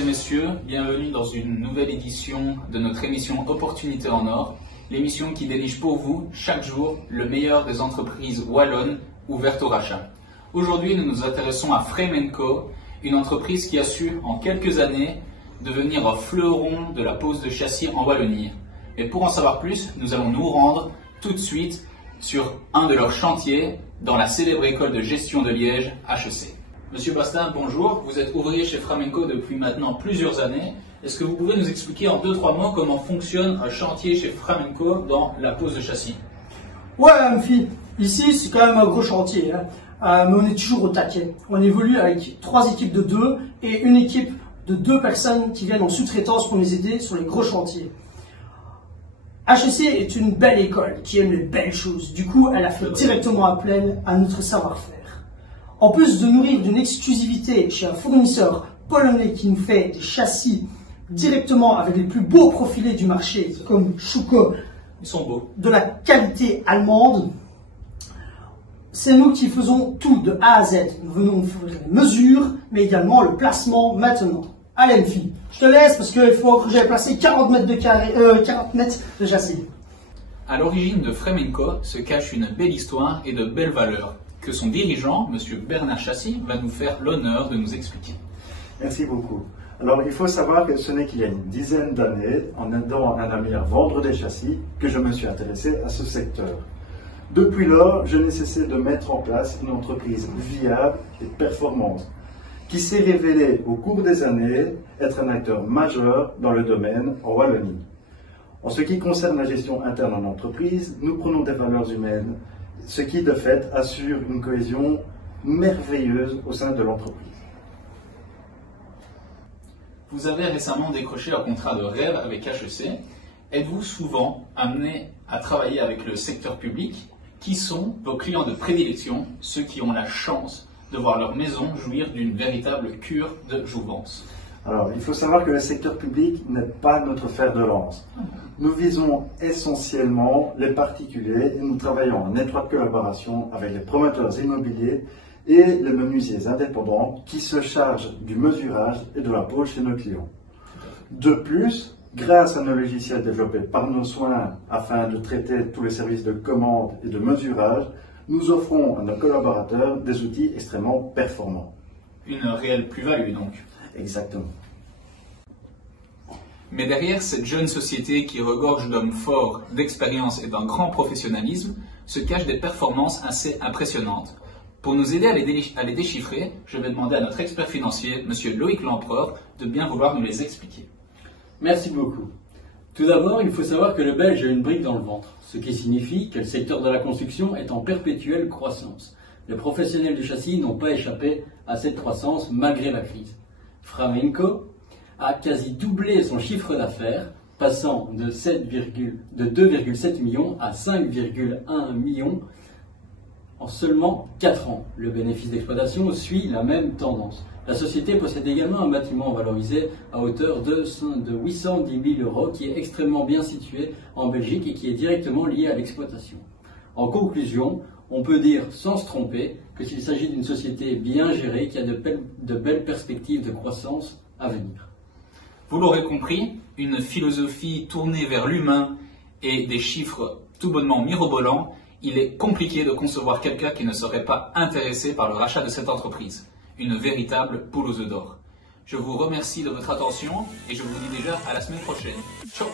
et messieurs, bienvenue dans une nouvelle édition de notre émission Opportunités en Or, l'émission qui déniche pour vous, chaque jour, le meilleur des entreprises wallonnes ouvertes au rachat. Aujourd'hui, nous nous intéressons à Frame & Co, une entreprise qui a su, en quelques années, devenir un fleuron de la pose de châssis en Wallonie. Et pour en savoir plus, nous allons nous rendre tout de suite sur un de leurs chantiers dans la célèbre école de gestion de Liège, HEC. Monsieur Bastin, bonjour. Vous êtes ouvrier chez Frame & Co depuis maintenant plusieurs années. Est-ce que vous pouvez nous expliquer en 2-3 mots comment fonctionne un chantier chez Frame & Co dans la pose de châssis? Ouais, Amphi. Ici, c'est quand même un gros chantier, mais on est toujours au taquet. On évolue avec 3 équipes de 2 et une équipe de 2 personnes qui viennent en sous-traitance pour nous aider sur les gros chantiers. HEC est une belle école qui aime les belles choses. Du coup, elle a fait directement appel à notre savoir-faire. En plus de nourrir d'une exclusivité chez un fournisseur polonais qui nous fait des châssis directement avec les plus beaux profilés du marché, comme Schuko, ils sont beaux, de la qualité allemande, c'est nous qui faisons tout de A à Z. Nous venons faire les mesures, mais également le placement maintenant. Allez, Amphi, je te laisse parce qu'il faut que j'aille placer 40 mètres de châssis. À l'origine de Frame & Co se cache une belle histoire et de belles valeurs que son dirigeant, M. Bernard Chassis, va nous faire l'honneur de nous expliquer. Merci beaucoup. Alors, il faut savoir que ce n'est qu'il y a une dizaine d'années, en aidant un ami à vendre des châssis, que je me suis intéressé à ce secteur. Depuis lors, je n'ai cessé de mettre en place une entreprise viable et performante, qui s'est révélée au cours des années être un acteur majeur dans le domaine en Wallonie. En ce qui concerne la gestion interne en entreprise, nous prenons des valeurs humaines, ce qui de fait assure une cohésion merveilleuse au sein de l'entreprise. Vous avez récemment décroché un contrat de rêve avec HEC. Êtes-vous souvent amené à travailler avec le secteur public? Qui sont vos clients de prédilection, ceux qui ont la chance de voir leur maison jouir d'une véritable cure de jouvence? Alors, il faut savoir que le secteur public n'est pas notre fer de lance. Nous visons essentiellement les particuliers et nous travaillons en étroite collaboration avec les promoteurs immobiliers et les menuisiers indépendants qui se chargent du mesurage et de la pose chez nos clients. De plus, grâce à nos logiciels développés par nos soins afin de traiter tous les services de commande et de mesurage, nous offrons à nos collaborateurs des outils extrêmement performants. Une réelle plus-value donc. Exactement. Mais derrière cette jeune société qui regorge d'hommes forts, d'expérience et d'un grand professionnalisme, se cachent des performances assez impressionnantes. Pour nous aider à les déchiffrer, je vais demander à notre expert financier, M. Loïc Lempereur, de bien vouloir nous les expliquer. Merci beaucoup. Tout d'abord, il faut savoir que le Belge a une brique dans le ventre, ce qui signifie que le secteur de la construction est en perpétuelle croissance. Les professionnels du châssis n'ont pas échappé à cette croissance malgré la crise. Frame & Co a quasi doublé son chiffre d'affaires, passant de 2,7 millions à 5,1 millions en seulement 4 ans. Le bénéfice d'exploitation suit la même tendance. La société possède également un bâtiment valorisé à hauteur de 810 000 euros qui est extrêmement bien situé en Belgique et qui est directement lié à l'exploitation. En conclusion, on peut dire sans se tromper que s'il s'agit d'une société bien gérée qui a de belles perspectives de croissance à venir. Vous l'aurez compris, une philosophie tournée vers l'humain et des chiffres tout bonnement mirobolants, il est compliqué de concevoir quelqu'un qui ne serait pas intéressé par le rachat de cette entreprise. Une véritable poule aux œufs d'or. Je vous remercie de votre attention et je vous dis déjà à la semaine prochaine. Ciao.